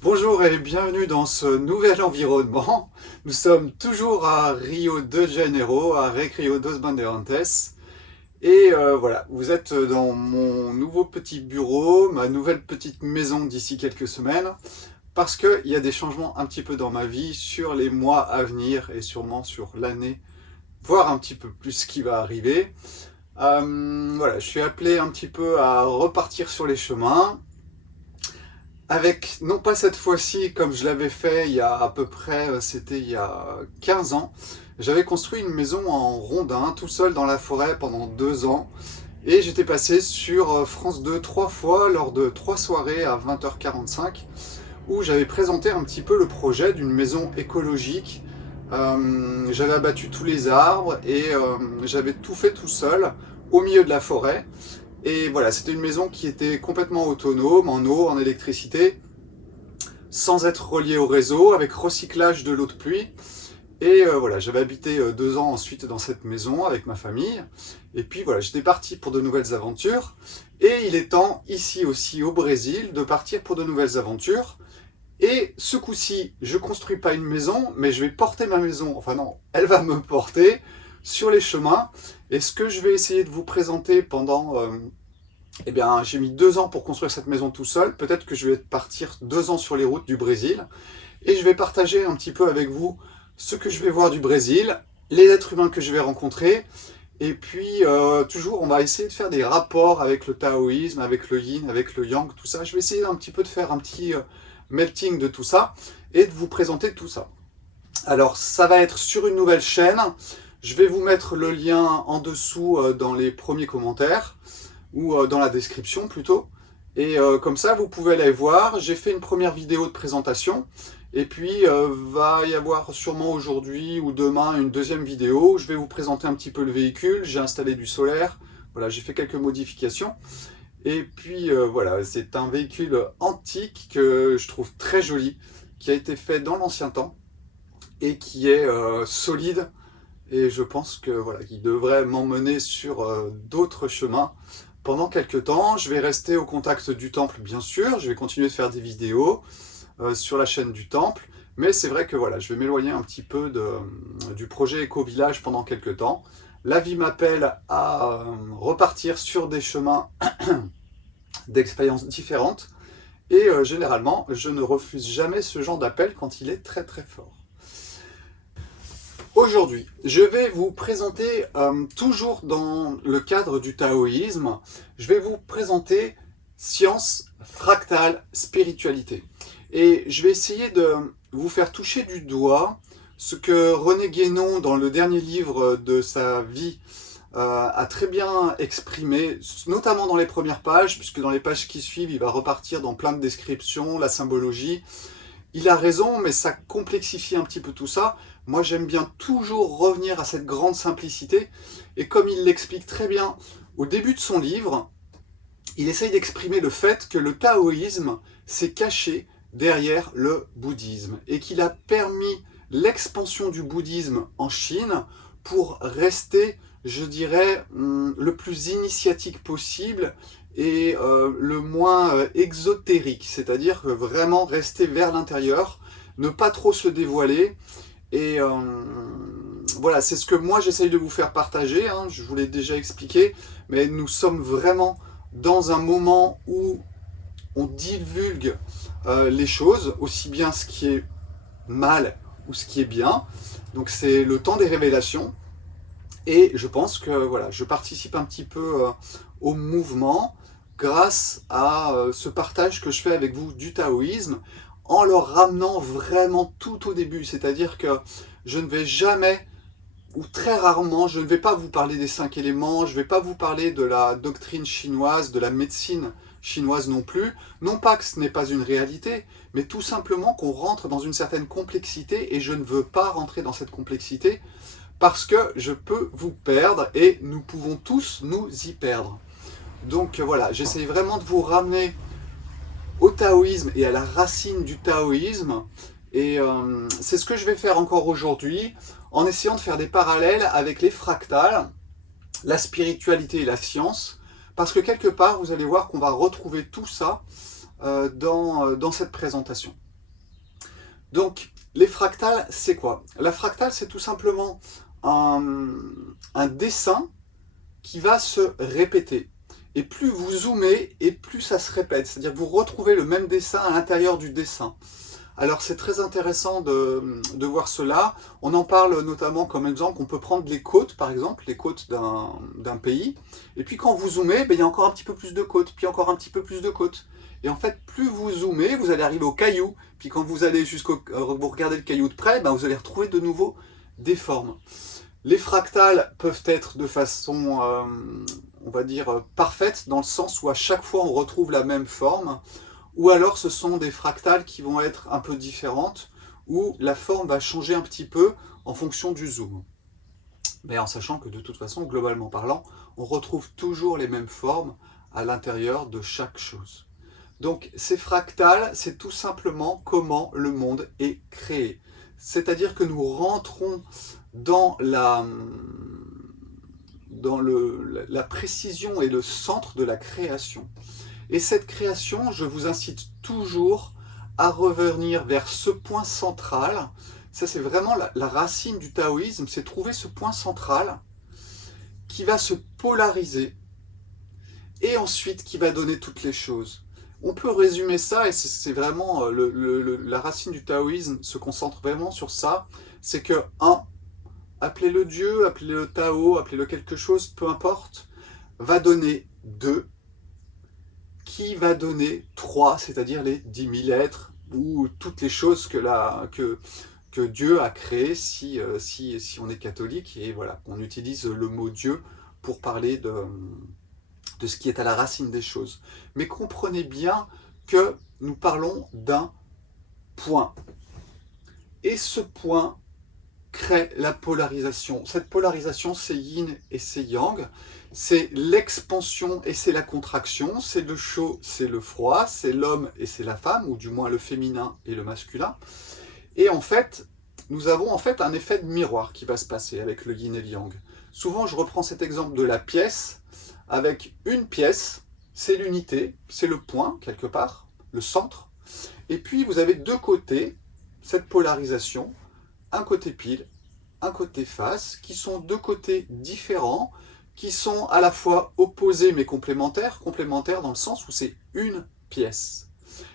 Bonjour et bienvenue dans ce nouvel environnement. Nous sommes toujours à Rio de Janeiro, à Recreio dos Bandeirantes. Et voilà, vous êtes dans mon nouveau petit bureau, ma nouvelle petite maison d'ici quelques semaines, parce qu'il y a des changements un petit peu dans ma vie sur les mois à venir et sûrement sur l'année, voire un petit peu plus ce qui va arriver. Voilà, je suis appelé un petit peu à repartir sur les chemins, avec, non pas cette fois-ci comme je l'avais fait il y a à peu près, c'était il y a 15 ans, j'avais construit une maison en rondin, tout seul dans la forêt pendant 2 ans, et j'étais passé sur France 2 3 fois lors de 3 soirées à 20h45, où j'avais présenté un petit peu le projet d'une maison écologique. J'avais abattu tous les arbres et j'avais tout fait tout seul, au milieu de la forêt. Et voilà, c'était une maison qui était complètement autonome, en eau, en électricité, sans être reliée au réseau, avec recyclage de l'eau de pluie. Et voilà, j'avais habité 2 ans ensuite dans cette maison avec ma famille. Et puis voilà, j'étais parti pour de nouvelles aventures. Et il est temps, ici aussi au Brésil, de partir pour de nouvelles aventures. Et ce coup-ci, je ne construis pas une maison, mais je vais porter ma maison, enfin non, elle va me porter sur les chemins. Et ce que je vais essayer de vous présenter pendant... eh bien, j'ai mis 2 ans pour construire cette maison tout seul. Peut-être que je vais partir 2 ans sur les routes du Brésil. Et je vais partager un petit peu avec vous ce que je vais voir du Brésil, les êtres humains que je vais rencontrer. Et puis, toujours, on va essayer de faire des rapports avec le taoïsme, avec le yin, avec le yang, tout ça. Je vais essayer un petit peu de faire un petit melting de tout ça et de vous présenter tout ça. Alors, ça va être sur une nouvelle chaîne. Je vais vous mettre le lien en dessous dans les premiers commentaires, ou dans la description plutôt. Et comme ça, vous pouvez aller voir. J'ai fait une première vidéo de présentation. Et puis, va y avoir sûrement aujourd'hui ou demain une deuxième vidéo. Je vais vous présenter un petit peu le véhicule. J'ai installé du solaire. Voilà, j'ai fait quelques modifications. Et puis, voilà, c'est un véhicule antique que je trouve très joli, qui a été fait dans l'ancien temps et qui est solide. Et je pense que voilà, qu'il devrait m'emmener sur d'autres chemins. Pendant quelques temps, je vais rester au contact du temple, bien sûr. Je vais continuer de faire des vidéos sur la chaîne du temple. Mais c'est vrai que voilà, je vais m'éloigner un petit peu du projet Éco-Village pendant quelques temps. La vie m'appelle à repartir sur des chemins d'expériences différentes. Et généralement, je ne refuse jamais ce genre d'appel quand il est très très fort. Aujourd'hui, je vais vous présenter, toujours dans le cadre du taoïsme, je vais vous présenter science, fractale, spiritualité. Et je vais essayer de vous faire toucher du doigt ce que René Guénon, dans le dernier livre de sa vie, a très bien exprimé, notamment dans les premières pages, puisque dans les pages qui suivent, il va repartir dans plein de descriptions, la symbologie. Il a raison, mais ça complexifie un petit peu tout ça. Moi, j'aime bien toujours revenir à cette grande simplicité. Et comme il l'explique très bien au début de son livre, il essaye d'exprimer le fait que le taoïsme s'est caché derrière le bouddhisme et qu'il a permis l'expansion du bouddhisme en Chine pour rester, je dirais, le plus initiatique possible et le moins exotérique, c'est-à-dire vraiment rester vers l'intérieur, ne pas trop se dévoiler. Et voilà, c'est ce que moi j'essaye de vous faire partager, hein, je vous l'ai déjà expliqué, mais nous sommes vraiment dans un moment où on divulgue les choses, aussi bien ce qui est mal ou ce qui est bien. Donc c'est le temps des révélations. Et je pense que voilà, je participe un petit peu au mouvement grâce à ce partage que je fais avec vous du taoïsme, en le ramenant vraiment tout au début. C'est-à-dire que je ne vais jamais, ou très rarement, je ne vais pas vous parler des 5 éléments, je ne vais pas vous parler de la doctrine chinoise, de la médecine chinoise non plus. Non pas que ce n'est pas une réalité, mais tout simplement qu'on rentre dans une certaine complexité, et je ne veux pas rentrer dans cette complexité, parce que je peux vous perdre, et nous pouvons tous nous y perdre. Donc voilà, j'essaye vraiment de vous ramener au taoïsme et à la racine du taoïsme. Et c'est ce que je vais faire encore aujourd'hui, en essayant de faire des parallèles avec les fractales, la spiritualité et la science, parce que quelque part, vous allez voir qu'on va retrouver tout ça dans cette présentation. Donc, les fractales, c'est quoi? La fractale, c'est tout simplement un dessin qui va se répéter. Et plus vous zoomez, et plus ça se répète. C'est-à-dire que vous retrouvez le même dessin à l'intérieur du dessin. Alors c'est très intéressant de voir cela. On en parle notamment comme exemple, on peut prendre les côtes par exemple, les côtes d'un pays. Et puis quand vous zoomez, il y a encore un petit peu plus de côtes, puis encore un petit peu plus de côtes. Et en fait, plus vous zoomez, vous allez arriver au caillou. Puis quand vous allez vous regardez le caillou de près, vous allez retrouver de nouveau des formes. Les fractales peuvent être de façon, on va dire, parfaite, dans le sens où à chaque fois on retrouve la même forme. Ou alors ce sont des fractales qui vont être un peu différentes, où la forme va changer un petit peu en fonction du zoom. Mais en sachant que de toute façon, globalement parlant, on retrouve toujours les mêmes formes à l'intérieur de chaque chose. Donc ces fractales, c'est tout simplement comment le monde est créé. C'est-à-dire que nous rentrons dans la précision et le centre de la création. Et cette création, je vous incite toujours à revenir vers ce point central. Ça, c'est vraiment la racine du taoïsme, c'est trouver ce point central qui va se polariser et ensuite qui va donner toutes les choses. On peut résumer ça, et c'est vraiment la racine du taoïsme se concentre vraiment sur ça, c'est que 1, appelez-le Dieu, appelez-le Tao, appelez-le quelque chose, peu importe, va donner 2, qui va donner 3, c'est-à-dire les 10 000 êtres, ou toutes les choses que Dieu a créées si on est catholique, et voilà, on utilise le mot Dieu pour parler de ce qui est à la racine des choses. Mais comprenez bien que nous parlons d'un point. Et ce point crée la polarisation. Cette polarisation, c'est yin et c'est yang. C'est l'expansion et c'est la contraction. C'est le chaud, c'est le froid. C'est l'homme et c'est la femme, ou du moins le féminin et le masculin. Et en fait, nous avons un effet de miroir qui va se passer avec le yin et le yang. Souvent, je reprends cet exemple de la pièce. Avec une pièce, c'est l'unité, c'est le point, quelque part, le centre. Et puis, vous avez deux côtés, cette polarisation, un côté pile, un côté face, qui sont deux côtés différents, qui sont à la fois opposés mais complémentaires, complémentaires dans le sens où c'est une pièce.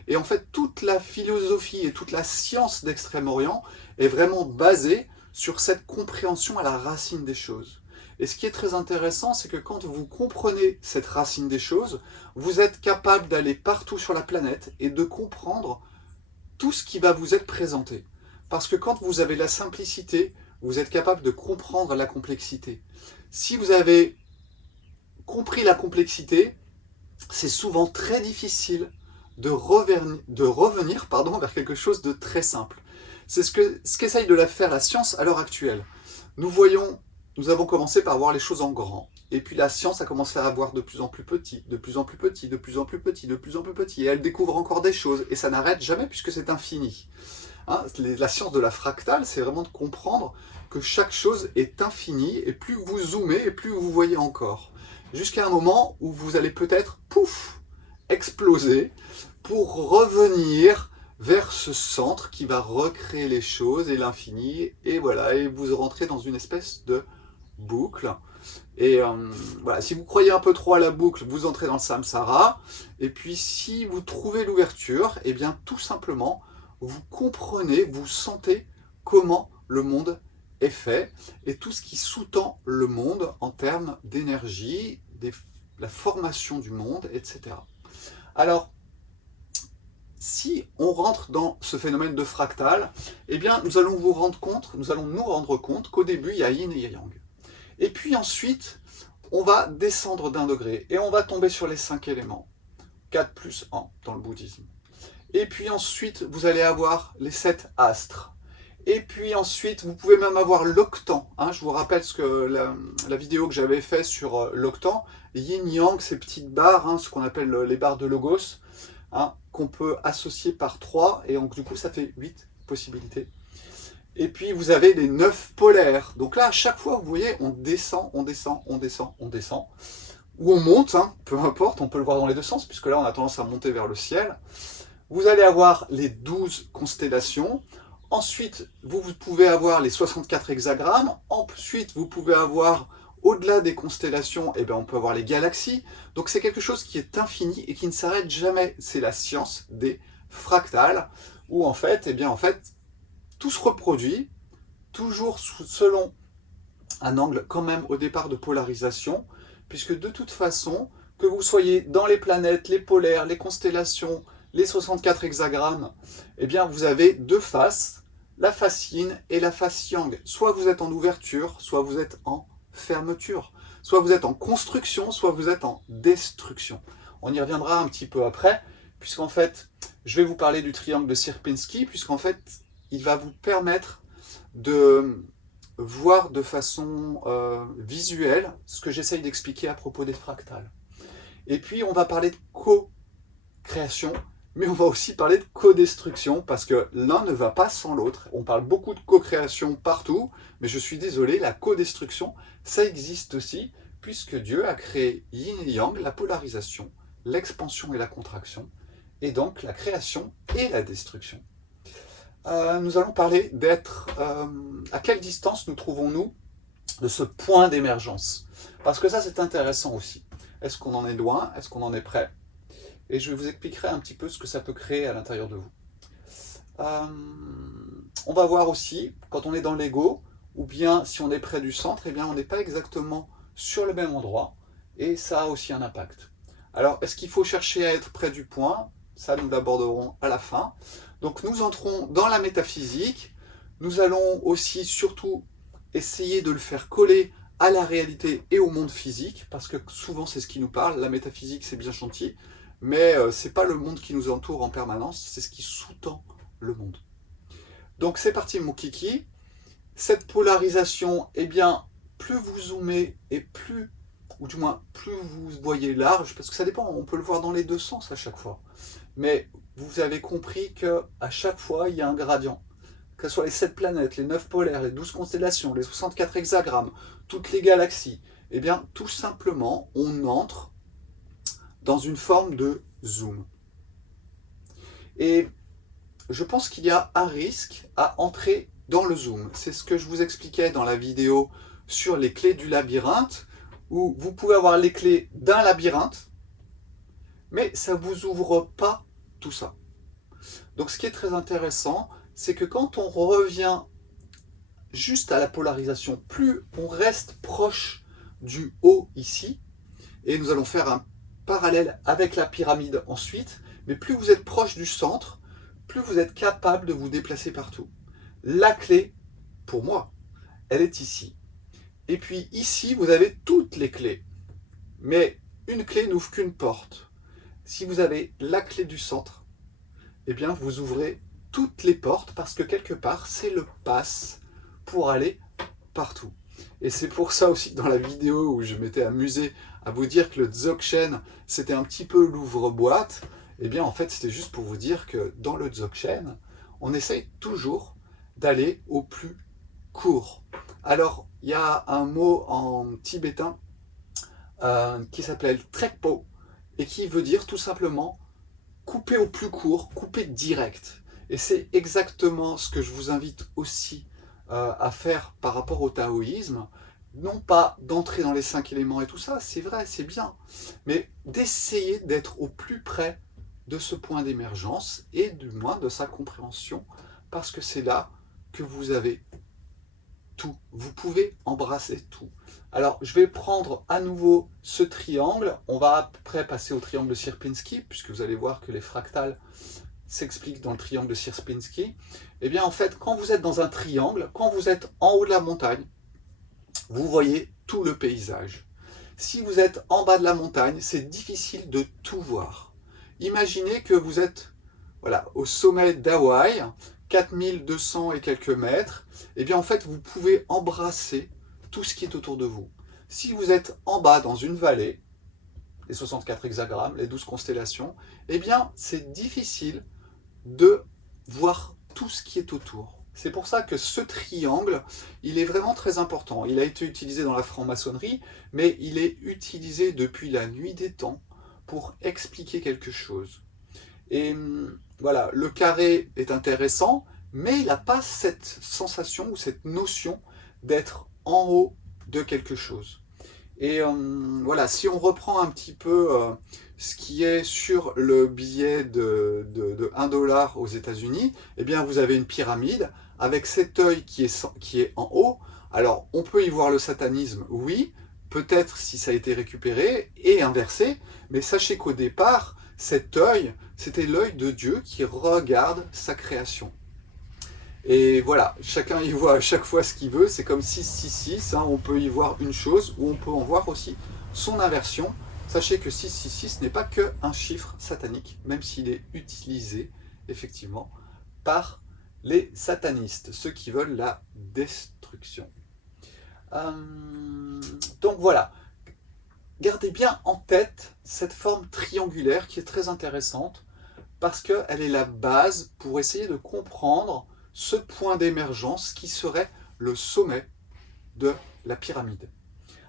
Et en fait, toute la philosophie et toute la science d'Extrême-Orient est vraiment basée sur cette compréhension à la racine des choses. Et ce qui est très intéressant, c'est que quand vous comprenez cette racine des choses, vous êtes capable d'aller partout sur la planète et de comprendre tout ce qui va vous être présenté. Parce que quand vous avez la simplicité, vous êtes capable de comprendre la complexité. Si vous avez compris la complexité, c'est souvent très difficile de revenir vers quelque chose de très simple. C'est ce qu'essaye de faire la science à l'heure actuelle. Nous avons commencé par voir les choses en grand. Et puis la science a commencé à voir de plus en plus petit, de plus en plus petit, de plus en plus petit, de plus en plus petit. Et elle découvre encore des choses. Et ça n'arrête jamais puisque c'est infini. Hein, la science de la fractale, c'est vraiment de comprendre que chaque chose est infinie. Et plus vous zoomez, et plus vous voyez encore. Jusqu'à un moment où vous allez peut-être, pouf, exploser pour revenir vers ce centre qui va recréer les choses et l'infini. Et voilà, et vous rentrez dans une espèce de boucle. Et voilà, si vous croyez un peu trop à la boucle, vous entrez dans le samsara. Et puis si vous trouvez l'ouverture, et bien tout simplement, vous comprenez, vous sentez comment le monde est fait et tout ce qui sous-tend le monde en termes d'énergie, la formation du monde, etc. Alors, si on rentre dans ce phénomène de fractal, eh bien nous allons nous rendre compte qu'au début il y a yin et il y a yang. Et puis ensuite, on va descendre d'un degré et on va tomber sur les 5 éléments. 4 plus 1 dans le bouddhisme. Et puis ensuite, vous allez avoir les 7 astres. Et puis ensuite, vous pouvez même avoir l'octant. Hein, je vous rappelle la vidéo que j'avais faite sur l'octant. Yin-yang, ces petites barres, hein, ce qu'on appelle les barres de logos, hein, qu'on peut associer par 3, et donc du coup ça fait 8 possibilités. Et puis vous avez les 9 polaires. Donc là, à chaque fois, vous voyez, on descend, on descend, on descend, on descend. Ou on monte, hein, peu importe, on peut le voir dans les deux sens, puisque là on a tendance à monter vers le ciel. Vous allez avoir les 12 constellations. Ensuite, vous pouvez avoir les 64 hexagrammes. Ensuite, vous pouvez avoir, au-delà des constellations, eh bien, on peut avoir les galaxies. Donc c'est quelque chose qui est infini et qui ne s'arrête jamais. C'est la science des fractales, où en fait, eh bien, tout se reproduit, toujours selon un angle quand même au départ de polarisation, puisque de toute façon, que vous soyez dans les planètes, les polaires, les constellations, les 64 hexagrammes, eh bien vous avez deux faces, la face yin et la face yang. Soit vous êtes en ouverture, soit vous êtes en fermeture. Soit vous êtes en construction, soit vous êtes en destruction. On y reviendra un petit peu après, puisqu'en fait, je vais vous parler du triangle de Sierpinski, puisqu'en fait, il va vous permettre de voir de façon visuelle ce que j'essaye d'expliquer à propos des fractales. Et puis, on va parler de co-création, mais on va aussi parler de co-destruction, parce que l'un ne va pas sans l'autre. On parle beaucoup de co-création partout, mais je suis désolé, la co-destruction, ça existe aussi, puisque Dieu a créé yin et yang, la polarisation, l'expansion et la contraction, et donc la création et la destruction. Nous allons parler d'être à quelle distance nous trouvons-nous de ce point d'émergence. Parce que ça, c'est intéressant aussi. Est-ce qu'on en est loin? Est-ce qu'on en est près? Et je vous expliquerai un petit peu ce que ça peut créer à l'intérieur de vous. On va voir aussi, quand on est dans l'ego, ou bien si on est près du centre, eh bien on n'est pas exactement sur le même endroit, et ça a aussi un impact. Alors, est-ce qu'il faut chercher à être près du point? Ça, nous l'aborderons à la fin. Donc nous entrons dans la métaphysique, nous allons aussi surtout essayer de le faire coller à la réalité et au monde physique, parce que souvent c'est ce qui nous parle, la métaphysique c'est bien gentil, mais c'est pas le monde qui nous entoure en permanence, c'est ce qui sous-tend le monde. Donc c'est parti mon kiki, cette polarisation, eh bien plus vous zoomez et plus, ou du moins plus vous voyez large, parce que ça dépend, on peut le voir dans les deux sens à chaque fois, mais vous avez compris qu'à chaque fois, il y a un gradient. Que ce soit les 7 planètes, les 9 polaires, les 12 constellations, les 64 hexagrammes, toutes les galaxies, eh bien, tout simplement, on entre dans une forme de zoom. Et je pense qu'il y a un risque à entrer dans le zoom. C'est ce que je vous expliquais dans la vidéo sur les clés du labyrinthe, où vous pouvez avoir les clés d'un labyrinthe, mais ça ne vous ouvre pas tout ça. Donc ce qui est très intéressant, c'est que quand on revient juste à la polarisation, plus on reste proche du haut ici, et nous allons faire un parallèle avec la pyramide ensuite, mais plus vous êtes proche du centre, plus vous êtes capable de vous déplacer partout. La clé, pour moi, elle est ici. Et puis ici, vous avez toutes les clés. Mais une clé n'ouvre qu'une porte. Si vous avez la clé du centre, eh bien vous ouvrez toutes les portes parce que quelque part c'est le pass pour aller partout. Et c'est pour ça aussi dans la vidéo où je m'étais amusé à vous dire que le Dzogchen c'était un petit peu l'ouvre-boîte, eh bien en fait c'était juste pour vous dire que dans le Dzogchen on essaye toujours d'aller au plus court. Alors il y a un mot en tibétain qui s'appelle Trekpo et qui veut dire tout simplement couper au plus court, couper direct. Et c'est exactement ce que je vous invite aussi à faire par rapport au taoïsme. Non pas d'entrer dans les 5 éléments et tout ça, c'est vrai, c'est bien, mais d'essayer d'être au plus près de ce point d'émergence et du moins de sa compréhension, parce que c'est là que vous avez tout. Vous pouvez embrasser tout. Alors, je vais prendre à nouveau ce triangle. On va après passer au triangle de Sierpinski, puisque vous allez voir que les fractales s'expliquent dans le triangle de Sierpinski. Eh bien, en fait, quand vous êtes dans un triangle, quand vous êtes en haut de la montagne, vous voyez tout le paysage. Si vous êtes en bas de la montagne, c'est difficile de tout voir. Imaginez que vous êtes au sommet d'Hawaï, 4200 et quelques mètres, et bien en fait vous pouvez embrasser tout ce qui est autour de vous. Si vous êtes en bas dans une vallée, les 64 hexagrammes, les 12 constellations, eh bien, c'est difficile de voir tout ce qui est autour. C'est pour ça que ce triangle, il est vraiment très important. Il a été utilisé dans la franc-maçonnerie, mais il est utilisé depuis la nuit des temps pour expliquer quelque chose. Et voilà, le carré est intéressant, mais il n'a pas cette sensation ou cette notion d'être en haut de quelque chose. Et voilà, si on reprend un petit peu ce qui est sur le billet de 1 dollar aux États-Unis, eh bien vous avez une pyramide avec cet œil qui est en haut. Alors on peut y voir le satanisme, oui, peut-être si ça a été récupéré et inversé, mais sachez qu'au départ, cet œil, c'était l'œil de Dieu qui regarde sa création. Et voilà, chacun y voit à chaque fois ce qu'il veut, c'est comme 666, hein, on peut y voir une chose, ou on peut en voir aussi son inversion. Sachez que 666 n'est pas qu'un chiffre satanique, même s'il est utilisé, effectivement, par les satanistes, ceux qui veulent la destruction. Donc voilà, gardez bien en tête cette forme triangulaire qui est très intéressante, parce qu'elle est la base pour essayer de comprendre ce point d'émergence qui serait le sommet de la pyramide.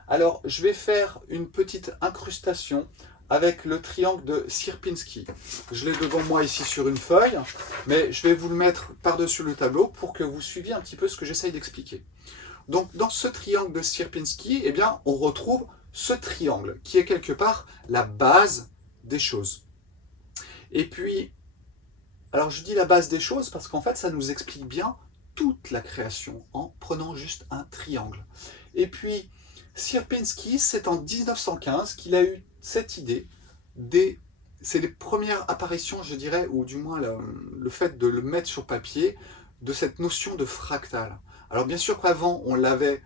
Alors, je vais faire une petite incrustation avec le triangle de Sierpinski. Je l'ai devant moi ici sur une feuille, mais je vais vous le mettre par-dessus le tableau pour que vous suiviez un petit peu ce que j'essaye d'expliquer. Donc, dans ce triangle de Sierpinski, eh bien, on retrouve ce triangle qui est quelque part la base des choses. Et puis, alors je dis la base des choses parce qu'en fait ça nous explique bien toute la création en prenant juste un triangle. Et puis Sierpinski, c'est en 1915 qu'il a eu cette idée, c'est les premières apparitions, je dirais, ou du moins le fait de le mettre sur papier, de cette notion de fractal. Alors bien sûr qu'avant on l'avait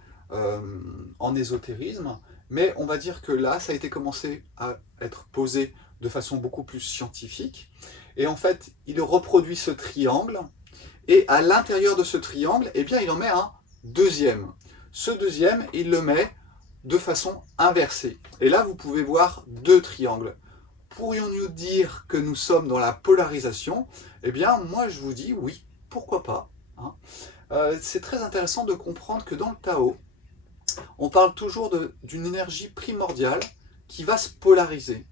en ésotérisme, mais on va dire que là ça a été commencé à être posé de façon beaucoup plus scientifique. Et en fait, il reproduit ce triangle, et à l'intérieur de ce triangle, eh bien, il en met un deuxième. Ce deuxième, il le met de façon inversée. Et là, vous pouvez voir deux triangles. Pourrions-nous dire que nous sommes dans la polarisation? Eh bien, moi, je vous dis oui, pourquoi pas, hein. C'est très intéressant de comprendre que dans le Tao, on parle toujours d'une énergie primordiale qui va se polariser.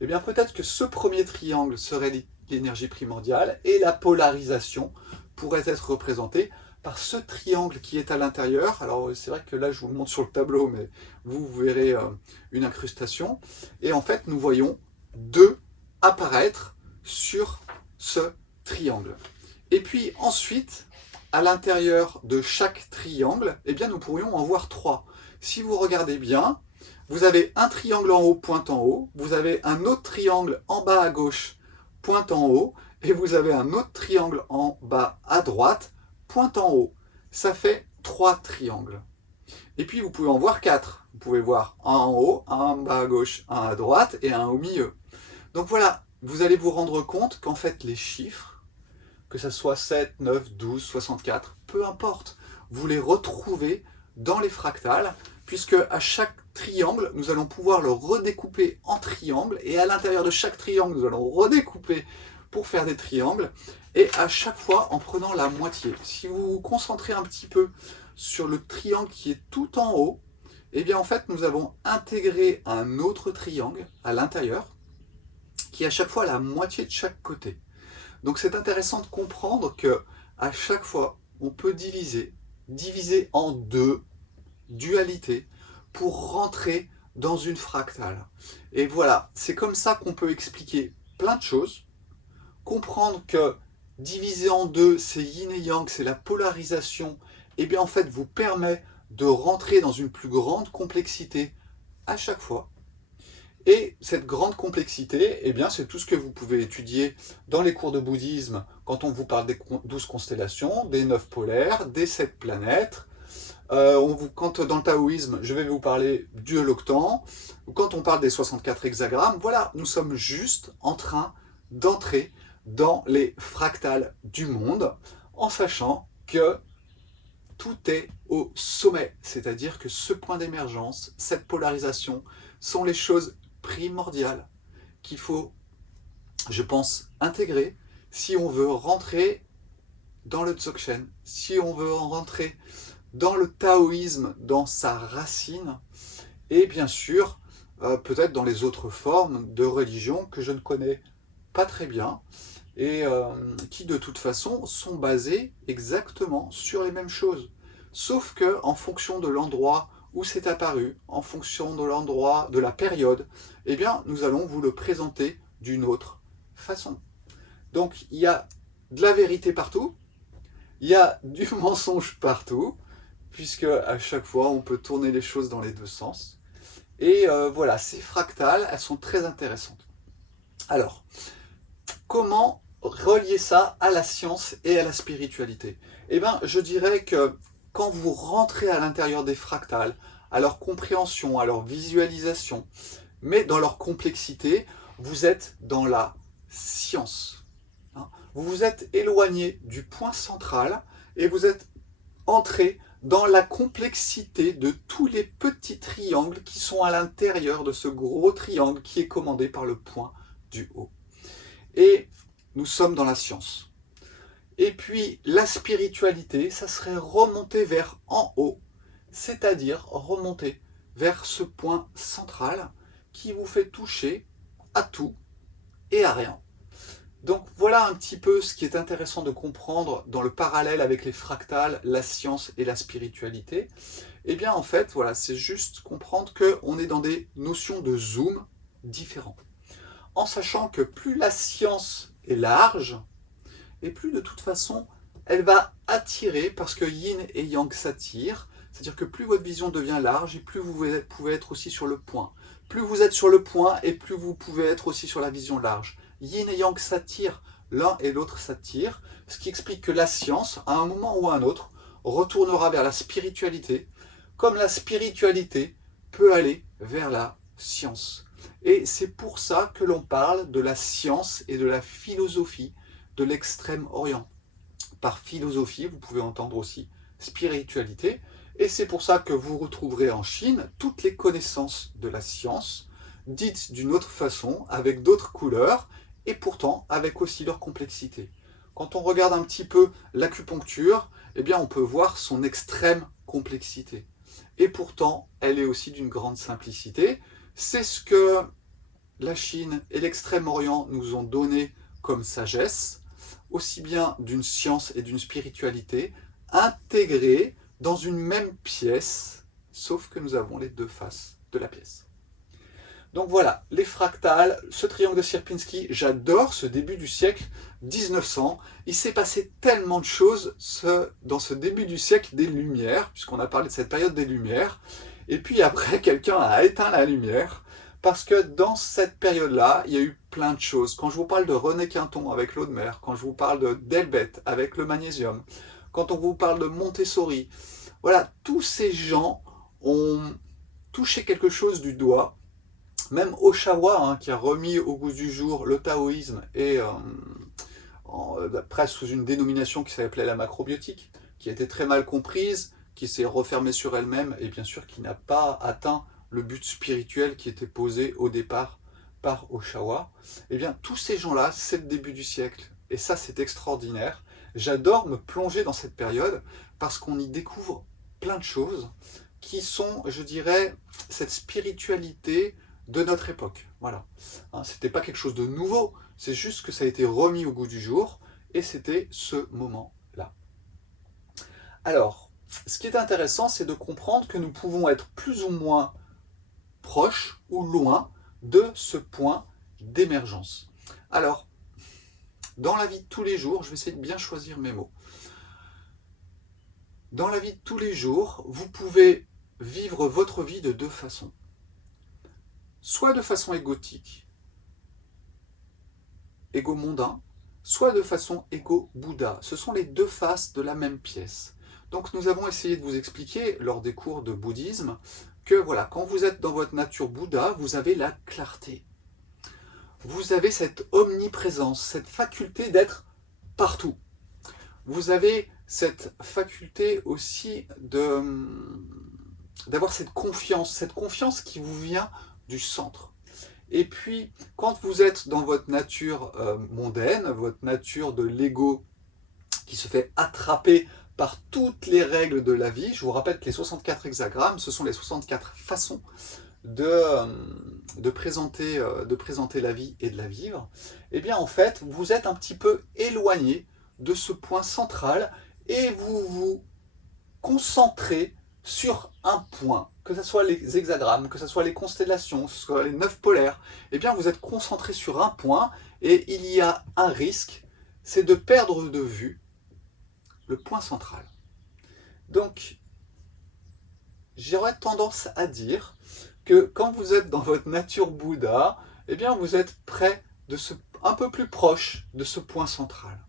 Eh bien, peut-être que ce premier triangle serait l'énergie primordiale et la polarisation pourrait être représentée par ce triangle qui est à l'intérieur. Alors, c'est vrai que là, je vous le montre sur le tableau, mais vous verrez une incrustation. Et en fait, nous voyons deux apparaître sur ce triangle. Et puis ensuite, à l'intérieur de chaque triangle, eh bien, nous pourrions en voir trois. Si vous regardez bien, vous avez un triangle en haut, pointe en haut, vous avez un autre triangle en bas à gauche, pointe en haut, et vous avez un autre triangle en bas à droite, pointe en haut. Ça fait trois triangles. Et puis vous pouvez en voir quatre. Vous pouvez voir un en haut, un en bas à gauche, un à droite et un au milieu. Donc voilà, vous allez vous rendre compte qu'en fait les chiffres, que ce soit 7, 9, 12, 64, peu importe, vous les retrouvez dans les fractales, puisque à chaque triangle, nous allons pouvoir le redécouper en triangles, et à l'intérieur de chaque triangle, nous allons redécouper pour faire des triangles, et à chaque fois en prenant la moitié. Si vous vous concentrez un petit peu sur le triangle qui est tout en haut, eh bien en fait nous avons intégré un autre triangle à l'intérieur, qui est à chaque fois la moitié de chaque côté. Donc c'est intéressant de comprendre que à chaque fois, on peut diviser en deux, dualité, pour rentrer dans une fractale. Et voilà, c'est comme ça qu'on peut expliquer plein de choses, comprendre que diviser en deux, c'est yin et yang, c'est la polarisation, et bien en fait vous permet de rentrer dans une plus grande complexité à chaque fois. Et cette grande complexité, eh bien, c'est tout ce que vous pouvez étudier dans les cours de bouddhisme quand on vous parle des 12 constellations, des 9 polaires, des 7 planètes. Quand dans le taoïsme, je vais vous parler du holoctan. Quand on parle des 64 hexagrammes, voilà, nous sommes juste en train d'entrer dans les fractales du monde, en sachant que tout est au sommet. C'est-à-dire que ce point d'émergence, cette polarisation, sont les choses primordial qu'il faut, je pense, intégrer si on veut rentrer dans le Dzogchen, si on veut rentrer dans le taoïsme, dans sa racine, et bien sûr, peut-être dans les autres formes de religion que je ne connais pas très bien, et qui de toute façon sont basées exactement sur les mêmes choses. Sauf que en fonction de l'endroit où c'est apparu, en fonction de l'endroit, de la période, eh bien nous allons vous le présenter d'une autre façon. Donc il y a de la vérité partout, il y a du mensonge partout, puisque à chaque fois on peut tourner les choses dans les deux sens. Et voilà, ces fractales, elles sont très intéressantes. Alors, comment relier ça à la science et à la spiritualité? Eh bien, je dirais que quand vous rentrez à l'intérieur des fractales, à leur compréhension, à leur visualisation, mais dans leur complexité, vous êtes dans la science. Vous vous êtes éloigné du point central et vous êtes entré dans la complexité de tous les petits triangles qui sont à l'intérieur de ce gros triangle qui est commandé par le point du haut. Et nous sommes dans la science. Et puis la spiritualité, ça serait remonter vers en haut, c'est-à-dire remonter vers ce point central qui vous fait toucher à tout et à rien. Donc voilà un petit peu ce qui est intéressant de comprendre dans le parallèle avec les fractales, la science et la spiritualité. Et bien en fait, voilà, c'est juste comprendre qu'on est dans des notions de zoom différents. En sachant que plus la science est large, et plus de toute façon, elle va attirer, parce que yin et yang s'attirent, c'est-à-dire que plus votre vision devient large, et plus vous pouvez être aussi sur le point. Plus vous êtes sur le point, et plus vous pouvez être aussi sur la vision large. Yin et yang s'attirent, l'un et l'autre s'attirent, ce qui explique que la science, à un moment ou à un autre, retournera vers la spiritualité, comme la spiritualité peut aller vers la science. Et c'est pour ça que l'on parle de la science et de la philosophie de l'extrême-orient. Par philosophie, vous pouvez entendre aussi spiritualité, et c'est pour ça que vous retrouverez en Chine toutes les connaissances de la science, dites d'une autre façon, avec d'autres couleurs, et pourtant avec aussi leur complexité. Quand on regarde un petit peu l'acupuncture, eh bien on peut voir son extrême complexité. Et pourtant, elle est aussi d'une grande simplicité. C'est ce que la Chine et l'Extrême-Orient nous ont donné comme sagesse, aussi bien d'une science et d'une spiritualité, intégrées dans une même pièce, sauf que nous avons les deux faces de la pièce. Donc voilà, les fractales, ce triangle de Sierpinski, j'adore ce début du siècle 1900. Il s'est passé tellement de choses dans ce début du siècle des Lumières, puisqu'on a parlé de cette période des Lumières. Et puis après, quelqu'un a éteint la lumière, parce que dans cette période-là, il y a eu plein de choses. Quand je vous parle de René Quinton avec l'eau de mer, quand je vous parle d'Elbeth avec le magnésium, quand on vous parle de Montessori, voilà, tous ces gens ont touché quelque chose du doigt. Même Oshawa, qui a remis au goût du jour le taoïsme et presque sous une dénomination qui s'appelait la macrobiotique, qui a été très mal comprise, qui s'est refermée sur elle-même et bien sûr qui n'a pas atteint le but spirituel qui était posé au départ par Oshawa. Eh bien, tous ces gens-là, c'est le début du siècle. Et ça, c'est extraordinaire. J'adore me plonger dans cette période parce qu'on y découvre plein de choses qui sont, je dirais, cette spiritualité de notre époque. Voilà. C'était pas quelque chose de nouveau, c'est juste que ça a été remis au goût du jour, et c'était ce moment-là. Alors, ce qui est intéressant, c'est de comprendre que nous pouvons être plus ou moins proches ou loin de ce point d'émergence. Alors, dans la vie de tous les jours, je vais essayer de bien choisir mes mots. Dans la vie de tous les jours, vous pouvez vivre votre vie de deux façons. Soit de façon égotique, égo-mondain, soit de façon égo-bouddha. Ce sont les deux faces de la même pièce. Donc nous avons essayé de vous expliquer, lors des cours de bouddhisme, que voilà, quand vous êtes dans votre nature bouddha, vous avez la clarté. Vous avez cette omniprésence, cette faculté d'être partout. Vous avez cette faculté aussi d'avoir cette confiance qui vous vient du centre. Et puis, quand vous êtes dans votre nature mondaine, votre nature de l'ego qui se fait attraper par toutes les règles de la vie, je vous rappelle que les 64 hexagrammes, ce sont les 64 façons de présenter la vie et de la vivre, eh bien en fait, vous êtes un petit peu éloigné de ce point central et vous vous concentrez sur un point, que ce soit les hexagrammes, que ce soit les constellations, que ce soit les 9 polaires, eh bien vous êtes concentré sur un point et il y a un risque, c'est de perdre de vue le point central. Donc, j'aurais tendance à dire que quand vous êtes dans votre nature Bouddha, eh bien vous êtes près un peu plus proche de ce point central.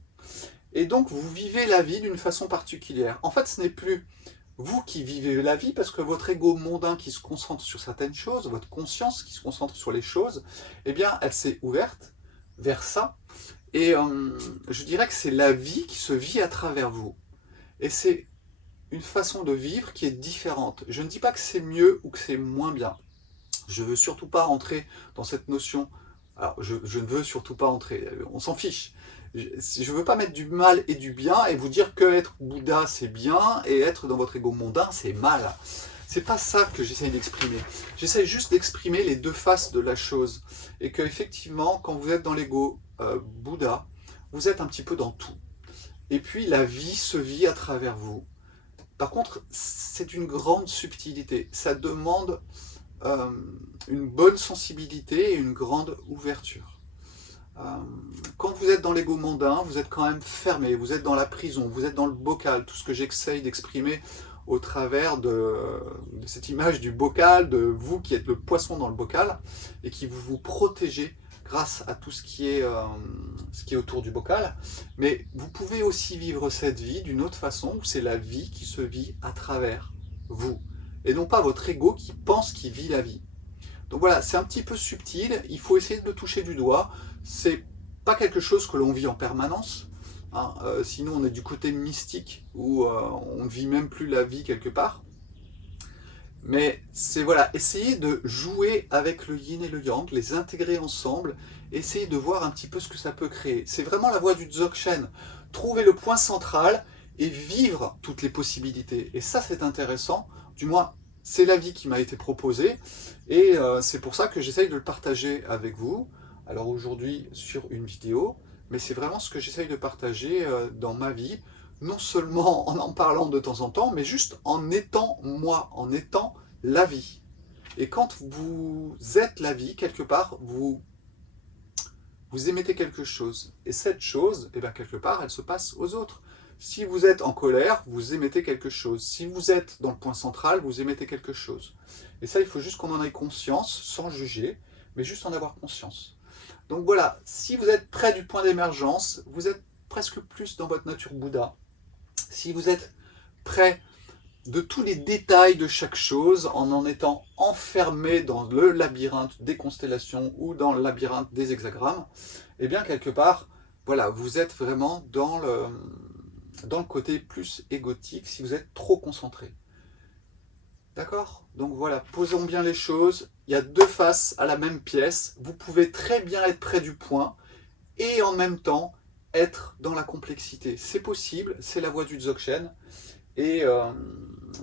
Et donc vous vivez la vie d'une façon particulière. En fait, ce n'est plus vous qui vivez la vie, parce que votre ego mondain qui se concentre sur certaines choses, votre conscience qui se concentre sur les choses, eh bien elle s'est ouverte vers ça. Et je dirais que c'est la vie qui se vit à travers vous. Et c'est une façon de vivre qui est différente. Je ne dis pas que c'est mieux ou que c'est moins bien. Je ne veux surtout pas rentrer dans cette notion. Alors, je ne veux surtout pas rentrer, on s'en fiche. Je ne veux pas mettre du mal et du bien et vous dire que être Bouddha c'est bien et être dans votre ego mondain c'est mal. C'est pas ça que j'essaye d'exprimer. J'essaye juste d'exprimer les deux faces de la chose. Et que effectivement, quand vous êtes dans l'ego Bouddha, vous êtes un petit peu dans tout. Et puis la vie se vit à travers vous. Par contre, c'est une grande subtilité. Ça demande une bonne sensibilité et une grande ouverture. Quand vous êtes dans l'ego mondain, vous êtes quand même fermé, vous êtes dans la prison, vous êtes dans le bocal, tout ce que j'essaye d'exprimer au travers de cette image du bocal, de vous qui êtes le poisson dans le bocal, et qui vous protégez grâce à tout ce qui est autour du bocal. Mais vous pouvez aussi vivre cette vie d'une autre façon, où c'est la vie qui se vit à travers vous, et non pas votre ego qui pense qu'il vit la vie. Donc voilà, c'est un petit peu subtil, il faut essayer de le toucher du doigt. C'est pas quelque chose que l'on vit en permanence, hein. Sinon on est du côté mystique, où on ne vit même plus la vie quelque part. Mais c'est voilà, essayer de jouer avec le yin et le yang, les intégrer ensemble, essayer de voir un petit peu ce que ça peut créer. C'est vraiment la voie du Dzogchen. Trouver le point central et vivre toutes les possibilités. Et ça c'est intéressant, du moins c'est la vie qui m'a été proposée, et c'est pour ça que j'essaye de le partager avec vous. Alors aujourd'hui sur une vidéo, mais c'est vraiment ce que j'essaye de partager dans ma vie, non seulement en parlant de temps en temps, mais juste en étant moi, en étant la vie. Et quand vous êtes la vie, quelque part, vous émettez quelque chose. Et cette chose, eh bien, quelque part, elle se passe aux autres. Si vous êtes en colère, vous émettez quelque chose. Si vous êtes dans le point central, vous émettez quelque chose. Et ça, il faut juste qu'on en ait conscience, sans juger, mais juste en avoir conscience. Donc voilà, si vous êtes près du point d'émergence, vous êtes presque plus dans votre nature Bouddha. Si vous êtes près de tous les détails de chaque chose, en étant enfermé dans le labyrinthe des constellations ou dans le labyrinthe des hexagrammes, et bien quelque part, voilà, vous êtes vraiment dans le côté plus égotique si vous êtes trop concentré. D'accord? Donc voilà, posons bien les choses. Il y a deux faces à la même pièce. Vous pouvez très bien être près du point et en même temps être dans la complexité. C'est possible, c'est la voie du Dzogchen. Et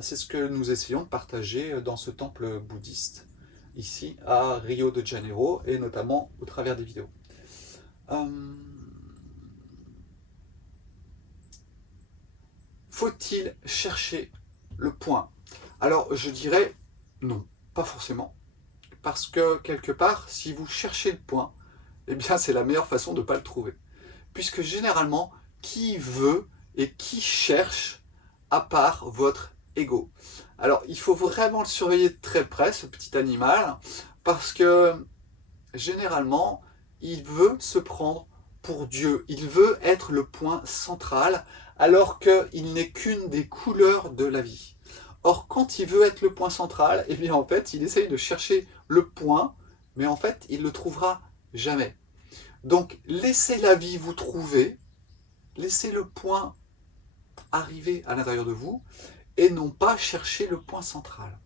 c'est ce que nous essayons de partager dans ce temple bouddhiste, ici à Rio de Janeiro, et notamment au travers des vidéos. Faut-il chercher le point? Alors je dirais non, pas forcément. Parce que quelque part, si vous cherchez le point, eh bien c'est la meilleure façon de ne pas le trouver. Puisque généralement, qui veut et qui cherche à part votre ego? Alors il faut vraiment le surveiller de très près, ce petit animal, parce que généralement, il veut se prendre pour Dieu. Il veut être le point central, alors qu'il n'est qu'une des couleurs de la vie. Or, quand il veut être le point central, eh bien en fait, il essaye de chercher le point, mais en fait, il ne le trouvera jamais. Donc, laissez la vie vous trouver, laissez le point arriver à l'intérieur de vous, et non pas chercher le point central.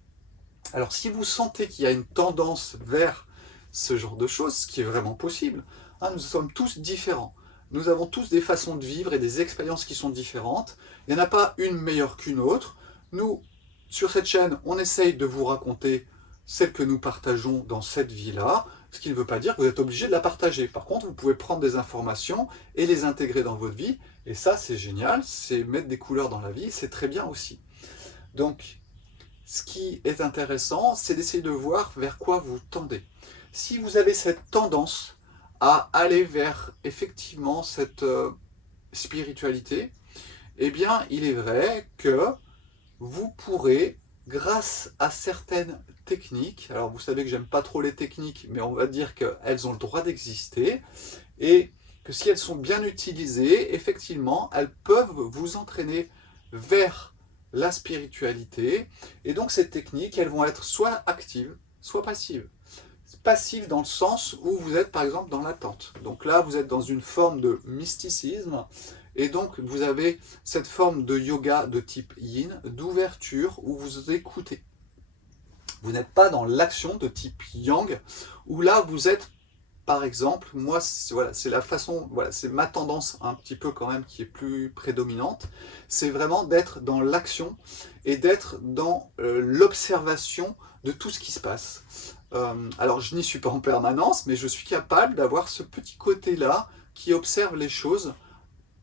Alors, si vous sentez qu'il y a une tendance vers ce genre de choses, ce qui est vraiment possible. Hein, nous sommes tous différents. Nous avons tous des façons de vivre et des expériences qui sont différentes. Il n'y en a pas une meilleure qu'une autre. Nous, sur cette chaîne, on essaye de vous raconter celle que nous partageons dans cette vie-là, ce qui ne veut pas dire que vous êtes obligé de la partager. Par contre, vous pouvez prendre des informations et les intégrer dans votre vie, et ça, c'est génial, c'est mettre des couleurs dans la vie, c'est très bien aussi. Donc, ce qui est intéressant, c'est d'essayer de voir vers quoi vous tendez. Si vous avez cette tendance à aller vers, effectivement, cette spiritualité, eh bien, il est vrai que vous pourrez, grâce à certaines techniques, alors vous savez que j'aime pas trop les techniques, mais on va dire qu'elles ont le droit d'exister, et que si elles sont bien utilisées, effectivement, elles peuvent vous entraîner vers la spiritualité, et donc ces techniques, elles vont être soit actives, soit passives. Passive dans le sens où vous êtes par exemple dans l'attente. Donc là, vous êtes dans une forme de mysticisme, et donc vous avez cette forme de yoga de type yin, d'ouverture, où vous écoutez. Vous n'êtes pas dans l'action de type yang, où là vous êtes, par exemple, moi, voilà, c'est la façon, voilà, c'est ma tendance un petit peu quand même qui est plus prédominante, c'est vraiment d'être dans l'action et d'être dans l'observation de tout ce qui se passe. Alors je n'y suis pas en permanence, mais je suis capable d'avoir ce petit côté-là qui observe les choses,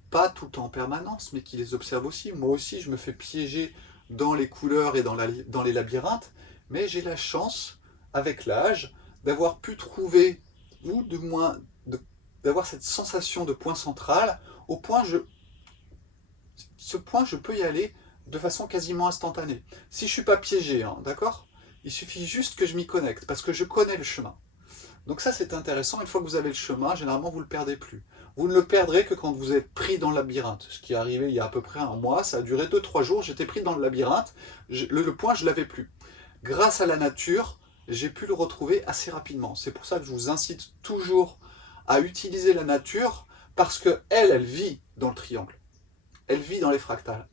pas tout le temps en permanence, mais qui les observe aussi. Moi aussi, je me fais piéger dans les couleurs et dans les labyrinthes, mais j'ai la chance, avec l'âge, d'avoir pu trouver, ou du moins d'avoir cette sensation de point central, au point ce point, je peux y aller de façon quasiment instantanée. Si je ne suis pas piégé, hein, d'accord ? Il suffit juste que je m'y connecte, parce que je connais le chemin. Donc ça, c'est intéressant. Une fois que vous avez le chemin, généralement, vous ne le perdez plus. Vous ne le perdrez que quand vous êtes pris dans le labyrinthe. Ce qui est arrivé il y a à peu près un mois, ça a duré 2-3 jours, j'étais pris dans le labyrinthe. Le point, je ne l'avais plus. Grâce à la nature, j'ai pu le retrouver assez rapidement. C'est pour ça que je vous incite toujours à utiliser la nature, parce qu'elle, elle vit dans le triangle. Elle vit dans les fractales.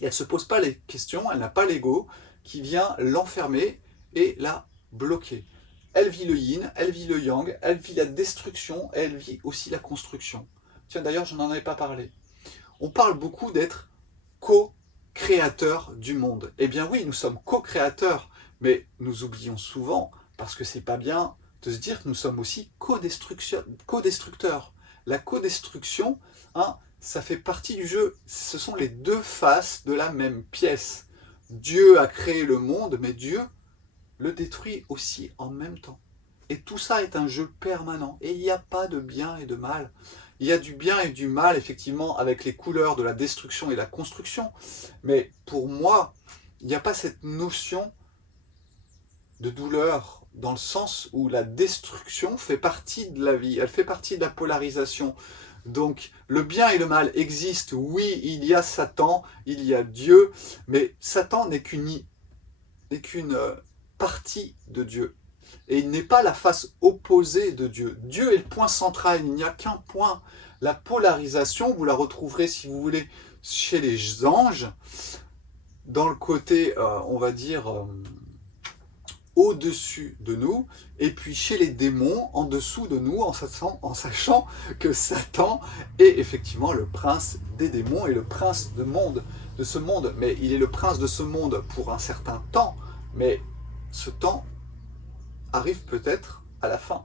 Et elle ne se pose pas les questions, elle n'a pas l'ego qui vient l'enfermer et la bloquer. Elle vit le yin, elle vit le yang, elle vit la destruction, elle vit aussi la construction. Tiens, d'ailleurs, je n'en avais pas parlé. On parle beaucoup d'être co-créateur du monde. Eh bien oui, nous sommes co-créateurs, mais nous oublions souvent, parce que c'est pas bien, de se dire que nous sommes aussi co-destructeurs. La co-destruction, hein, ça fait partie du jeu. Ce sont les deux faces de la même pièce. Dieu a créé le monde, mais Dieu le détruit aussi en même temps. Et tout ça est un jeu permanent. Et il n'y a pas de bien et de mal. Il y a du bien et du mal, effectivement, avec les couleurs de la destruction et la construction. Mais pour moi, il n'y a pas cette notion de douleur, dans le sens où la destruction fait partie de la vie. Elle fait partie de la polarisation. Donc, le bien et le mal existent. Oui, il y a Satan, il y a Dieu, mais Satan n'est qu'une partie de Dieu. Et il n'est pas la face opposée de Dieu. Dieu est le point central, il n'y a qu'un point. La polarisation, vous la retrouverez, si vous voulez, chez les anges, dans le côté, on va dire, au-dessus de nous, et puis chez les démons, en dessous de nous, en sachant que Satan est effectivement le prince des démons et le prince de ce monde. Mais il est le prince de ce monde pour un certain temps, mais ce temps arrive peut-être à la fin.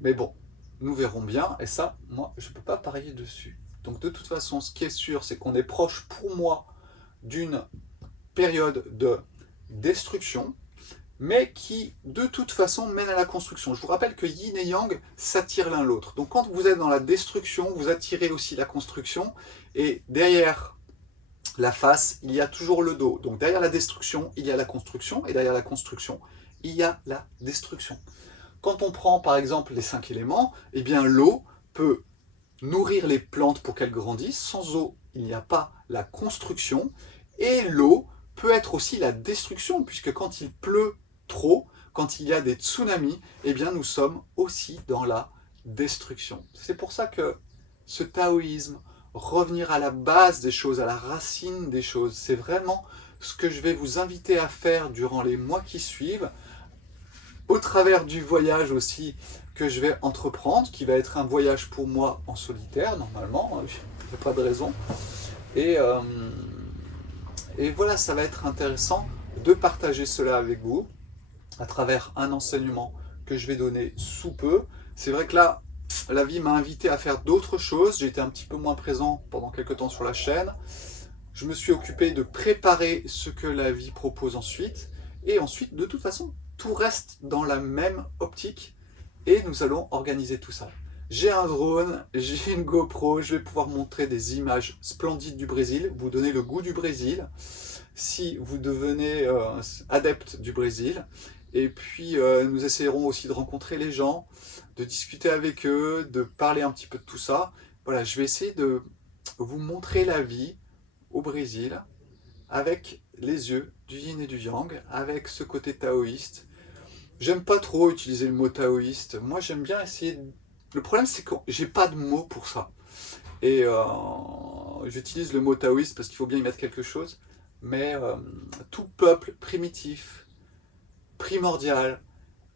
Mais bon, nous verrons bien, et ça, moi, je ne peux pas parier dessus. Donc de toute façon, ce qui est sûr, c'est qu'on est proche, pour moi, d'une période de destruction, mais qui, de toute façon, mène à la construction. Je vous rappelle que yin et yang s'attirent l'un l'autre. Donc quand vous êtes dans la destruction, vous attirez aussi la construction, et derrière la face, il y a toujours le dos. Donc derrière la destruction, il y a la construction, et derrière la construction, il y a la destruction. Quand on prend par exemple les 5 éléments, eh bien l'eau peut nourrir les plantes pour qu'elles grandissent. Sans eau, il n'y a pas la construction. Et l'eau peut être aussi la destruction, puisque quand il pleut trop, quand il y a des tsunamis, eh bien nous sommes aussi dans la destruction. C'est pour ça que ce taoïsme, revenir à la base des choses, à la racine des choses, c'est vraiment ce que je vais vous inviter à faire durant les mois qui suivent. au travers du voyage aussi que je vais entreprendre, qui va être un voyage pour moi en solitaire, normalement, il n'y a pas de raison. Et voilà, ça va être intéressant de partager cela avec vous, à travers un enseignement que je vais donner sous peu. C'est vrai que là, la vie m'a invité à faire d'autres choses, j'ai été un petit peu moins présent pendant quelques temps sur la chaîne. Je me suis occupé de préparer ce que la vie propose ensuite, et ensuite, de toute façon, tout reste dans la même optique, et nous allons organiser tout ça. J'ai un drone, j'ai une GoPro, je vais pouvoir montrer des images splendides du Brésil, vous donner le goût du Brésil, si vous devenez adepte du Brésil. Et puis nous essayerons aussi de rencontrer les gens, de discuter avec eux, de parler un petit peu de tout ça. Voilà, je vais essayer de vous montrer la vie au Brésil avec les yeux du yin et du yang, avec ce côté taoïste. J'aime pas trop utiliser le mot taoïste, moi j'aime bien essayer de... Le problème c'est que j'ai pas de mots pour ça. Et j'utilise le mot taoïste parce qu'il faut bien y mettre quelque chose, mais tout peuple primitif, primordial,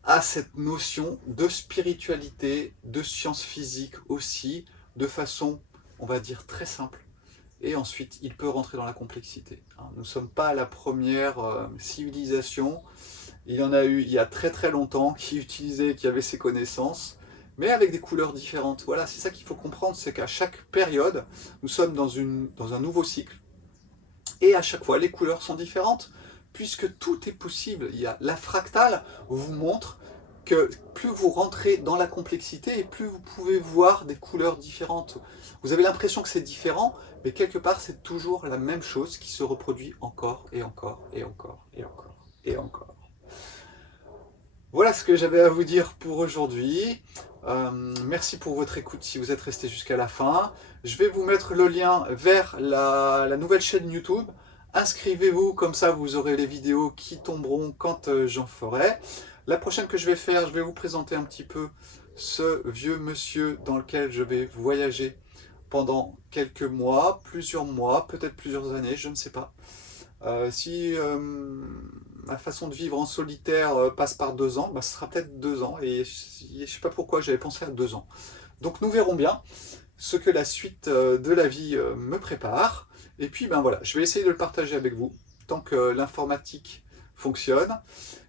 a cette notion de spiritualité, de science physique aussi, de façon, on va dire, très simple. Et ensuite, il peut rentrer dans la complexité. Nous ne sommes pas la première civilisation. Il y en a eu il y a très très longtemps qui utilisaient, qui avaient ces connaissances, mais avec des couleurs différentes. Voilà, c'est ça qu'il faut comprendre, c'est qu'à chaque période, nous sommes dans un nouveau cycle. Et à chaque fois, les couleurs sont différentes, puisque tout est possible. Il y a la fractale vous montre que plus vous rentrez dans la complexité, et plus vous pouvez voir des couleurs différentes. Vous avez l'impression que c'est différent, mais quelque part, c'est toujours la même chose qui se reproduit encore, et encore, et encore, et encore, et encore. Voilà ce que j'avais à vous dire pour aujourd'hui. Merci pour votre écoute si vous êtes resté jusqu'à la fin. Je vais vous mettre le lien vers la nouvelle chaîne YouTube. Inscrivez-vous, comme ça vous aurez les vidéos qui tomberont quand j'en ferai. La prochaine que je vais faire, je vais vous présenter un petit peu ce vieux monsieur dans lequel je vais voyager pendant quelques mois, peut-être plusieurs années, je ne sais pas. Si ma façon de vivre en solitaire passe par 2 ans, ce sera peut-être 2 ans, et je ne sais pas pourquoi j'avais pensé à 2 ans. Donc nous verrons bien ce que la suite de la vie me prépare, et puis voilà, je vais essayer de le partager avec vous, tant que l'informatique fonctionne.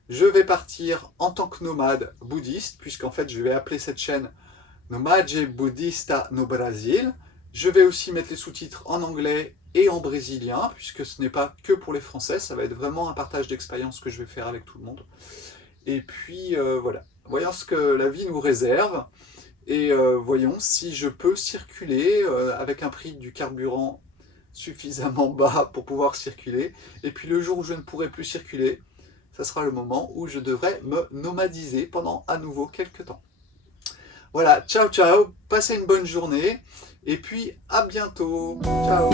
Je vais partir en tant que nomade bouddhiste, puisqu'en fait je vais appeler cette chaîne Nomade Buddhista no Brasil. Je vais aussi mettre les sous-titres en anglais et en brésilien, puisque ce n'est pas que pour les Français, ça va être vraiment un partage d'expérience que je vais faire avec tout le monde. Et puis voilà, voyons ce que la vie nous réserve, et voyons si je peux circuler avec un prix du carburant suffisamment bas pour pouvoir circuler. Et puis le jour où je ne pourrai plus circuler, ça sera le moment où je devrais me nomadiser pendant à nouveau quelques temps. Voilà, ciao ciao, passez une bonne journée, et puis à bientôt, ciao.